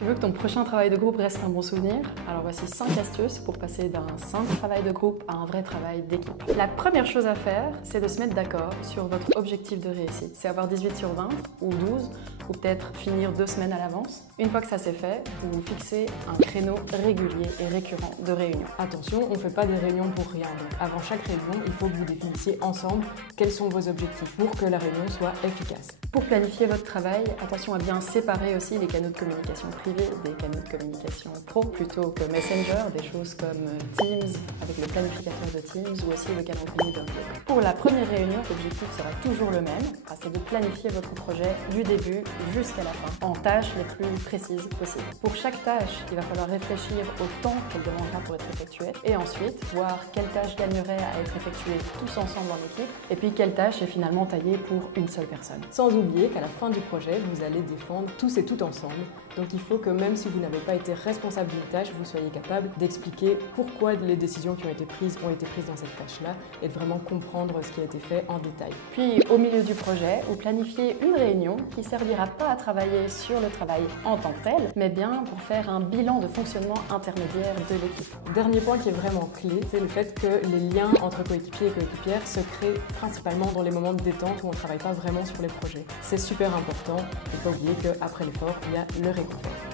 Tu veux que ton prochain travail de groupe reste un bon souvenir? Alors voici 5 astuces pour passer d'un simple travail de groupe à un vrai travail d'équipe. La première chose à faire, c'est de se mettre d'accord sur votre objectif de réussite. C'est avoir 18 sur 20 ou 12 ou peut-être finir 2 semaines à l'avance. Une fois que ça c'est fait, vous vous fixez un créneau régulier et récurrent de réunion. Attention, on ne fait pas des réunions pour rien. Donc, avant chaque réunion, il faut que vous définissiez ensemble quels sont vos objectifs pour que la réunion soit efficace. Pour planifier votre travail, attention à bien séparer aussi les canaux de communication privés des canaux de communication pro, plutôt que Messenger, des choses comme Teams avec le planificateur de Teams ou aussi le calendrier d'Outlook. Pour la première réunion, l'objectif sera toujours le même, c'est de planifier votre projet du début jusqu'à la fin, en tâches les plus précises possibles. Pour chaque tâche, il va falloir réfléchir au temps qu'elle demandera pour être effectuée et ensuite voir quelle tâche gagnerait à être effectuée tous ensemble en équipe et puis quelle tâche est finalement taillée pour une seule personne. Sans oublier qu'à la fin du projet, vous allez défendre tous et toutes ensemble. Donc il faut que même si vous n'avez pas été responsable d'une tâche, vous soyez capable d'expliquer pourquoi les décisions qui ont été prises dans cette tâche-là et de vraiment comprendre ce qui a été fait en détail. Puis au milieu du projet, vous planifiez une réunion qui servira pas à travailler sur le travail en tant que tel, mais bien pour faire un bilan de fonctionnement intermédiaire de l'équipe. Dernier point qui est vraiment clé, c'est le fait que les liens entre coéquipiers et coéquipières se créent principalement dans les moments de détente où on ne travaille pas vraiment sur les projets. C'est super important, il ne faut pas oublier qu'après l'effort, il y a le réconfort.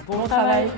Bon travail!